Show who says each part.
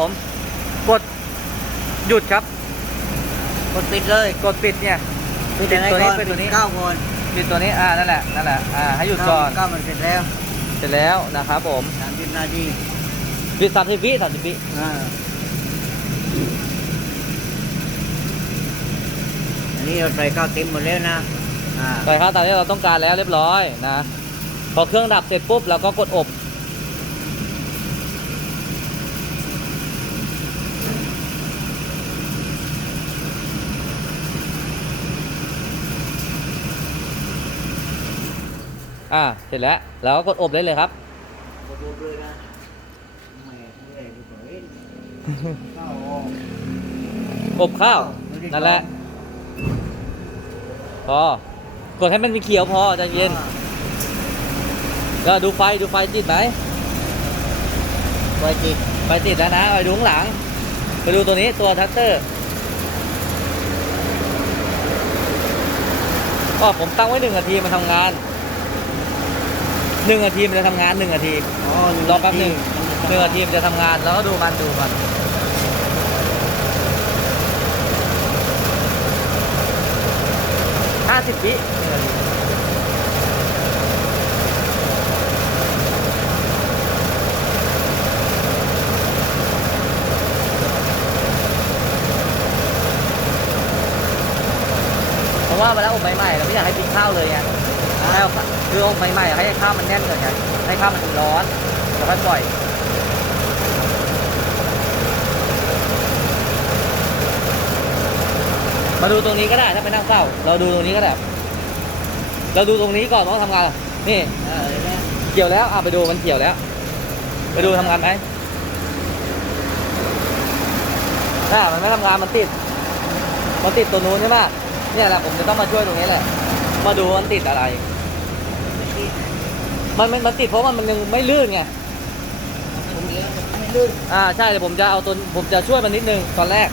Speaker 1: ผมกดหยุดครับ
Speaker 2: กดปิดเลย
Speaker 1: กดปิดเนี่ย
Speaker 2: ปิดยังไง
Speaker 1: ตัวนี้
Speaker 2: ก่อน
Speaker 1: ปิดตัวนี้
Speaker 2: เก้าก่อน
Speaker 1: ปิดตัวนี้อ่านั่นแหละนั่นแหละอ่าให้หยุดก่อน
Speaker 2: เก้ามันเสร็จแล้ว
Speaker 1: เสร็จแล้วนะครับผม
Speaker 2: สามสิบนาที
Speaker 1: ปิดสามสิบวิสามสิบวิ
Speaker 2: อ่าอันนี้เราใส่ข้าวเต็มหมดแล้วนะอ่า
Speaker 1: ใส่ข้าวตามที่เราต้องการแล้วเรียบร้อยนะพอเครื่องดับเสร็จปุ๊บเราก็กดอบ อ่าเสร็จแล้วเราก็กดอบได้เลยครับ
Speaker 2: กดดูเลยนะแหม่เมื่อยดูก่อนเอ๊ะข้าวออก
Speaker 1: อบข้าวนั่นแหละพอกดให้มันมีเขียวพอใจเย็น
Speaker 2: อ่า
Speaker 1: แล้วดูไฟดูไฟติดไหม
Speaker 2: ไว้จิต
Speaker 1: ไฟติดแล้วนะไปดูข้างหลัง ไปดูตัวนี้ตัวทัตเตอร์ก็ผมตั้งไว้หนึ่งนาทีมันทำงาน หนึ่งนาทีมันจะทำงานหนึ่งนาที
Speaker 2: อ๋อ
Speaker 1: รอแป๊บหนึ่งหนึ่งนาทีมันจะทำงานแล้วก็ดูมันดูมันห้าสิบวิหนึ่งนาทีเพราะว่าเวลาอบใหม่ๆเราไม่อยากให้ติดข้าวเลยไง ให้เอาคืออบใหม่ๆให้ข้าวมันแน่นก่อนไงให้ข้าวมันร้อนแล้วก็ปล่อยมาดูตรงนี้ก็ได้ถ้าไปนั่งเฝ้า เราดูตรงนี้ก็ได้ เราดูตรงนี้ก่อนว่าทำงาน นี่
Speaker 2: เกี่
Speaker 1: ยวแล้วอะไปดูมันเกี่ยวแล้ว ไปดูทำงานไหมถ้ามันไม่ทำงานมันติด มันติดตัวนู้นใช่ไหมเนี่ยแหละผมจะต้องมาช่วยตรงนี้แหละ มาดูว่ามันติดอะไร มันมันมันติดเพราะว่ามันยังไม่ลื่นไง
Speaker 2: ผมเลี้ยงไม่ลื่น
Speaker 1: อ่าใช่เดี๋ยวผมจะเอาตัวผมจะช่วยมันนิดนึงตอนแรก